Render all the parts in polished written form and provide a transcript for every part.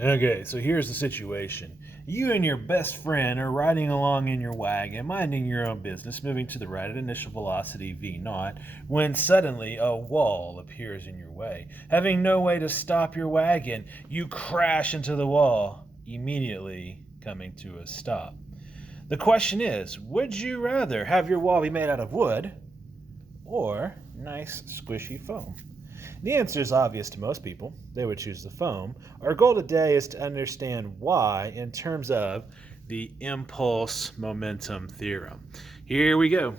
Okay, so here's the situation. You and your best friend are riding along in your wagon, minding your own business, moving to the right at initial velocity v0, when suddenly a wall appears in your way. Having no way to stop your wagon, you crash into the wall, immediately coming to a stop. The question is, would you rather have your wall be made out of wood or nice squishy foam? The answer is obvious to most people. They would choose the foam. Our goal today is to understand why in terms of the impulse momentum theorem. Here we go.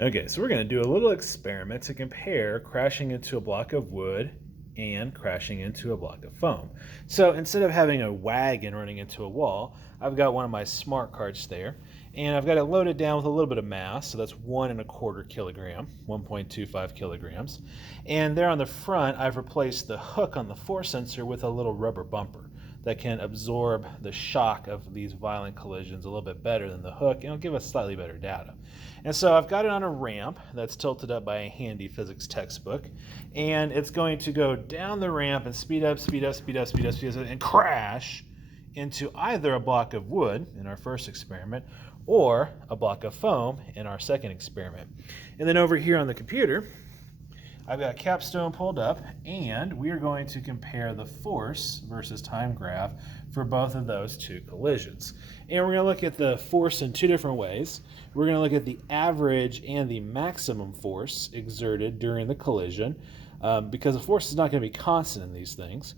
Okay, so we're going to do a little experiment to compare crashing into a block of wood and crashing into a block of foam. So instead of having a wagon running into a wall, I've got one of my smart carts there, and I've got it loaded down with a little bit of mass, so that's 1.25 kilogram, 1.25 kilograms. And there on the front, I've replaced the hook on the force sensor with a little rubber bumper that can absorb the shock of these violent collisions a little bit better than the hook, and it'll give us slightly better data. And so I've got it on a ramp that's tilted up by a handy physics textbook, and it's going to go down the ramp and speed up, speed up, speed up, speed up, speed up, and crash into either a block of wood in our first experiment or a block of foam in our second experiment. And then over here on the computer, I've got capstone pulled up, and we are going to compare the force versus time graph for both of those two collisions. And we're going to look at the force in two different ways. We're going to look at the average and the maximum force exerted during the collision, because the force is not going to be constant in these things.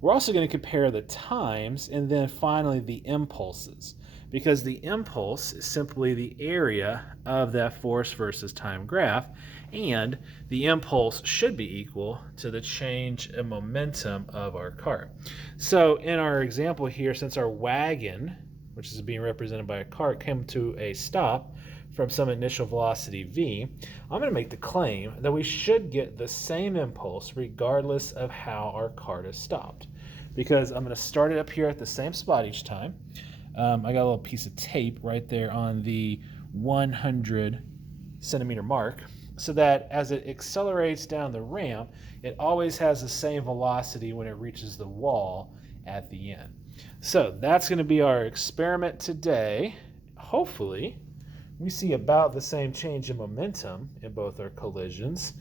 We're also going to compare the times, and then finally the impulses, because the impulse is simply the area of that force versus time graph, and the impulse should be equal to the change in momentum of our cart. So in our example here, since our wagon, which is being represented by a cart, came to a stop from some initial velocity v, I'm going to make the claim that we should get the same impulse regardless of how our cart is stopped. Because I'm going to start it up here at the same spot each time. I got a little piece of tape right there on the 100 centimeter mark, so that as it accelerates down the ramp, it always has the same velocity when it reaches the wall at the end. So that's going to be our experiment today. Hopefully, we see about the same change in momentum in both our collisions.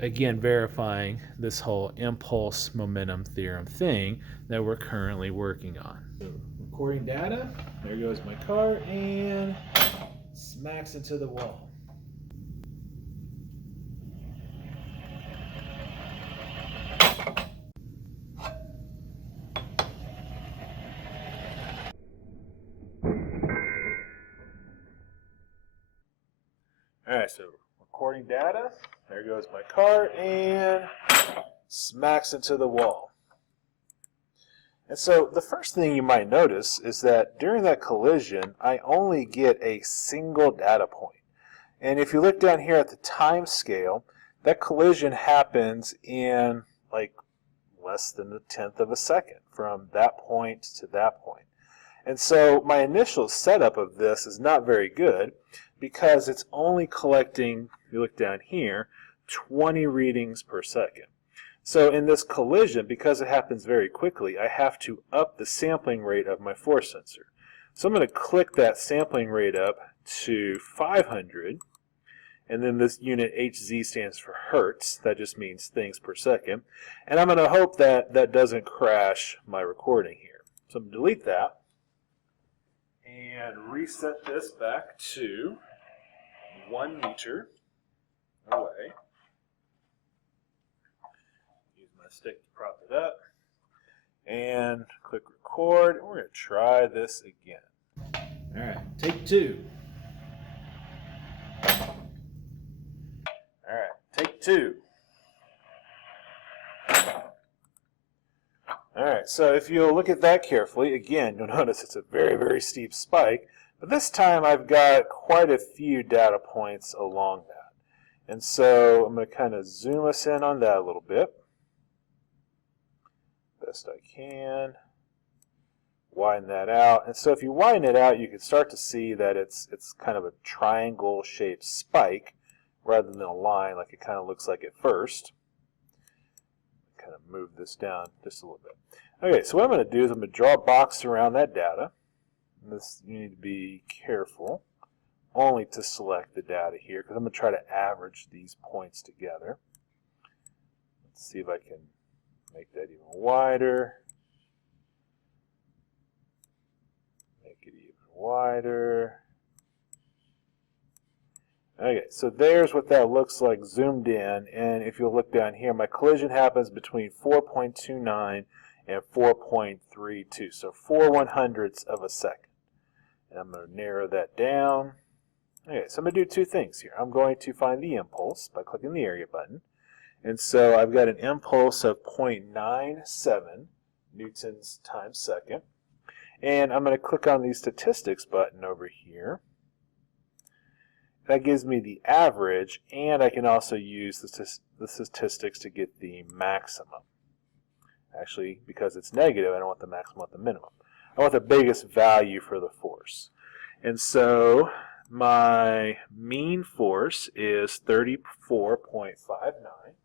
Again, verifying this whole impulse momentum theorem thing that we're currently working on. So, recording data, there goes my car, and smacks into the wall. All right, so recording data, there goes my car, and smacks into the wall. And so the first thing you might notice is that during that collision, I only get a single data point. And if you look down here at the time scale, that collision happens in like less than a tenth of a second from that point to that point. And so my initial setup of this is not very good because it's only collecting, if you look down here, 20 readings per second. So in this collision, because it happens very quickly, I have to up the sampling rate of my force sensor. So I'm going to click that sampling rate up to 500, and then this unit Hz stands for hertz. That just means things per second. And I'm going to hope that that doesn't crash my recording here. So I'm going to delete that and reset this back to 1 meter away. Use my stick to prop it up. And click record. And we're going to try this again. All right, take 2. All right, take 2. All right, so if you'll look at that carefully, again, you'll notice it's a very, very steep spike. But this time I've got quite a few data points along that. And so I'm going to kind of zoom us in on that a little bit. Best I can. Widen that out. And so if you widen it out, you can start to see that it's kind of a triangle-shaped spike rather than a line like it kind of looks like at first. Kind of move this down just a little bit. Okay, so what I'm going to do is I'm going to draw a box around that data. And this, you need to be careful only to select the data here, because I'm going to try to average these points together. Let's see if I can make that even wider. Make it even wider. Okay, so there's what that looks like zoomed in, and if you look down here, my collision happens between 4.29 and 4.32, so 4/100ths of a second. And I'm going to narrow that down. Okay, so I'm going to do two things here. I'm going to find the impulse by clicking the area button, and so I've got an impulse of 0.97 newtons times second, and I'm going to click on the statistics button over here. That gives me the average, and I can also use the statistics to get the maximum. Actually, because it's negative, I don't want the maximum, I want the minimum. I want the biggest value for the force. And so my mean force is 34.59.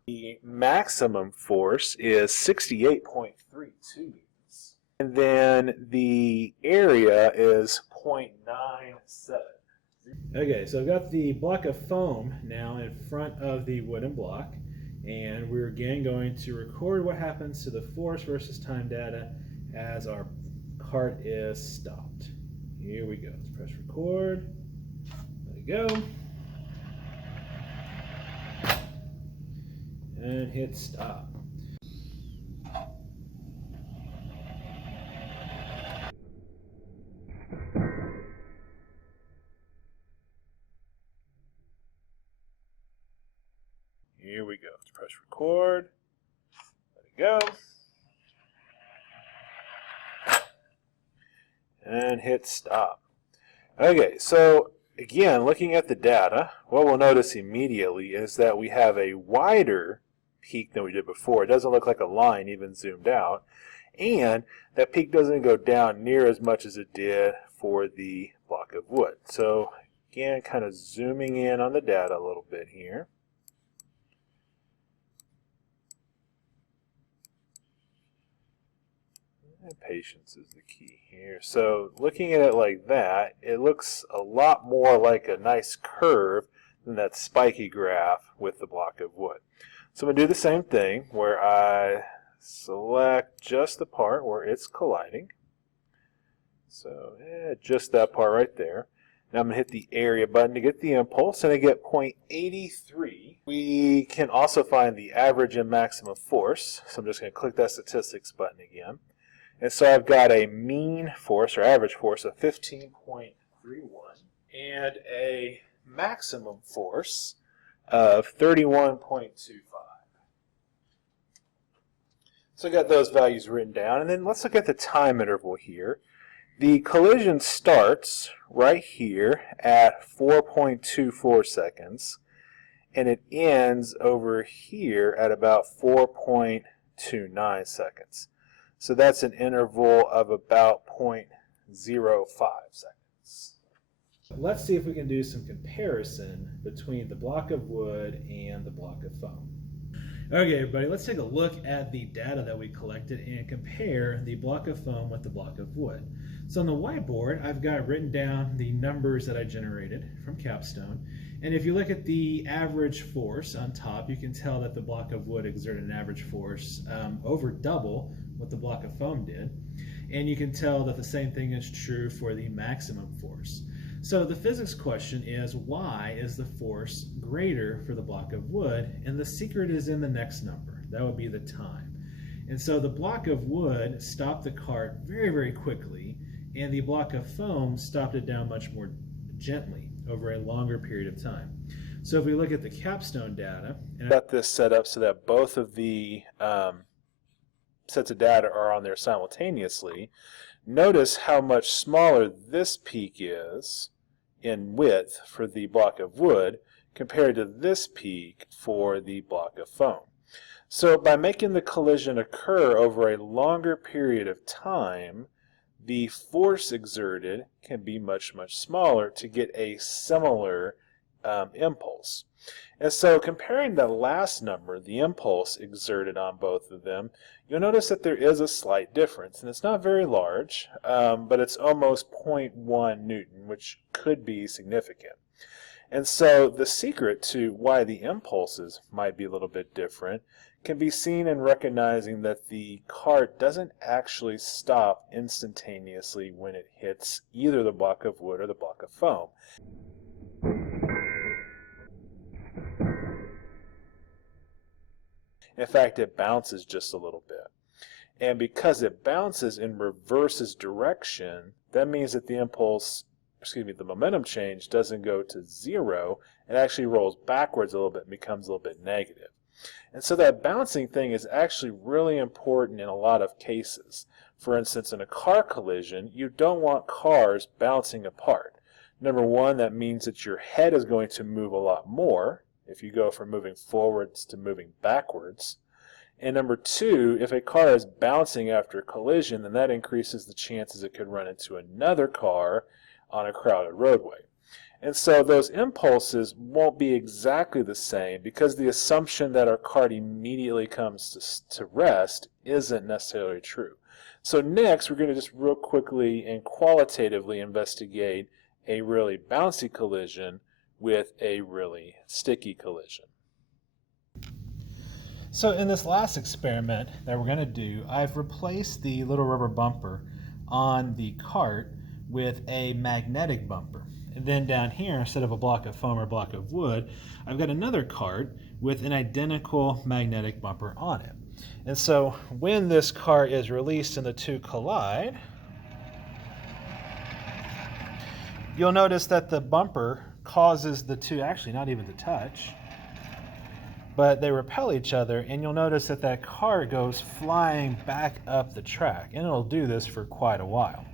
The maximum force is 68.32 newtons. And then the area is 0.97. Okay, so I've got the block of foam now in front of the wooden block, and we're again going to record what happens to the force versus time data as our cart is stopped. Here we go. Let's press record. Let it go. And hit stop. Here we go. Let's press record. Let it go. And hit stop. Okay, so again, looking at the data, what we'll notice immediately is that we have a wider peak than we did before. It doesn't look like a line even zoomed out. And that peak doesn't go down near as much as it did for the block of wood. So again, kind of zooming in on the data a little bit here. And patience is the key here. So looking at it like that, it looks a lot more like a nice curve than that spiky graph with the block of wood. So I'm going to do the same thing where I select just the part where it's colliding. So just that part right there. Now I'm going to hit the area button to get the impulse, and I get 0.83. We can also find the average and maximum force. So I'm just going to click that statistics button again. And so I've got a mean force, or average force, of 15.31 and a maximum force of 31.25. So I got those values written down. And then let's look at the time interval here. The collision starts right here at 4.24 seconds, and it ends over here at about 4.29 seconds. So that's an interval of about 0.05 seconds. Let's see if we can do some comparison between the block of wood and the block of foam. Okay, everybody, let's take a look at the data that we collected and compare the block of foam with the block of wood. So on the whiteboard, I've got written down the numbers that I generated from Capstone. And if you look at the average force on top, you can tell that the block of wood exerted an average force over double what the block of foam did. And you can tell that the same thing is true for the maximum force. So the physics question is, why is the force greater for the block of wood? And the secret is in the next number. That would be the time. And so the block of wood stopped the cart very, very quickly, and the block of foam stopped it down much more gently over a longer period of time. So if we look at the Capstone data, and I've got this set up so that both of the sets of data are on there simultaneously, notice how much smaller this peak is in width for the block of wood compared to this peak for the block of foam. So by making the collision occur over a longer period of time, the force exerted can be much, much smaller to get a similar impulse. And so comparing the last number, the impulse exerted on both of them, you'll notice that there is a slight difference, and it's not very large, but it's almost 0.1 Newton, which could be significant. And so the secret to why the impulses might be a little bit different can be seen in recognizing that the cart doesn't actually stop instantaneously when it hits either the block of wood or the block of foam. In fact, it bounces just a little bit. And because it bounces in reverses direction, that means that the momentum change doesn't go to zero. It actually rolls backwards a little bit and becomes a little bit negative. And so that bouncing thing is actually really important in a lot of cases. For instance, in a car collision, you don't want cars bouncing apart. Number one, that means that your head is going to move a lot more if you go from moving forwards to moving backwards. And number two, if a car is bouncing after a collision, then that increases the chances it could run into another car on a crowded roadway. And so those impulses won't be exactly the same because the assumption that our cart immediately comes to rest isn't necessarily true. So next, we're going to just real quickly and qualitatively investigate a really bouncy collision with a really sticky collision. So in this last experiment that we're going to do, I've replaced the little rubber bumper on the cart with a magnetic bumper. And then down here, instead of a block of foam or a block of wood, I've got another cart with an identical magnetic bumper on it. And so when this cart is released and the two collide, you'll notice that the bumper causes the two actually not even to touch, but they repel each other, and you'll notice that that car goes flying back up the track, and it'll do this for quite a while.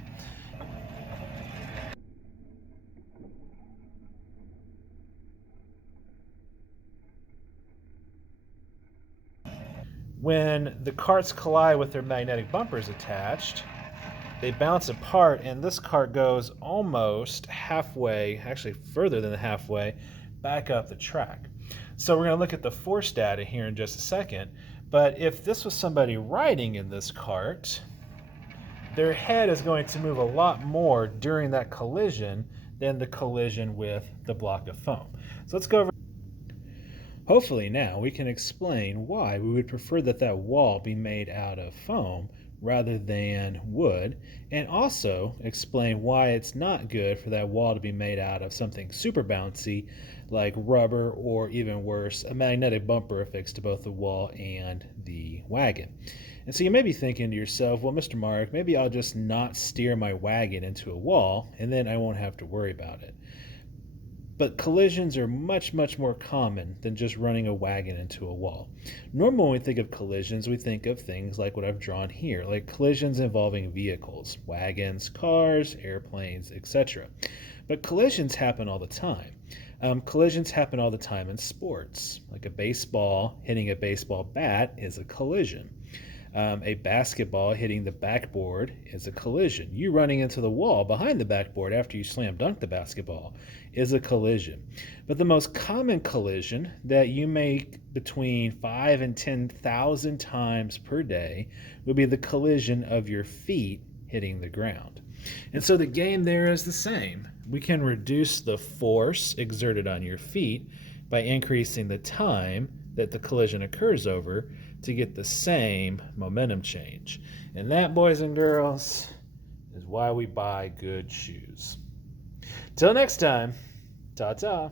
When the carts collide with their magnetic bumpers attached, they bounce apart, and this cart goes almost halfway, actually further than halfway, back up the track. So we're going to look at the force data here in just a second, but if this was somebody riding in this cart, their head is going to move a lot more during that collision than the collision with the block of foam. So let's go over. Hopefully now we can explain why we would prefer that that wall be made out of foam rather than wood, and also explain why it's not good for that wall to be made out of something super bouncy like rubber, or even worse, a magnetic bumper affixed to both the wall and the wagon. And so you may be thinking to yourself, well, Mr. Mark, maybe I'll just not steer my wagon into a wall and then I won't have to worry about it. But collisions are much, much more common than just running a wagon into a wall. Normally when we think of collisions, we think of things like what I've drawn here, like collisions involving vehicles, wagons, cars, airplanes, etc. But collisions happen all the time. Collisions happen all the time in sports, like a baseball hitting a baseball bat is a collision. A basketball hitting the backboard is a collision. You running into the wall behind the backboard after you slam dunk the basketball is a collision. But the most common collision that you make between 5,000 and 10,000 times per day would be the collision of your feet hitting the ground. And so the game there is the same. We can reduce the force exerted on your feet by increasing the time that the collision occurs over to get the same momentum change. And that, boys and girls, is why we buy good shoes. Till next time, ta-ta.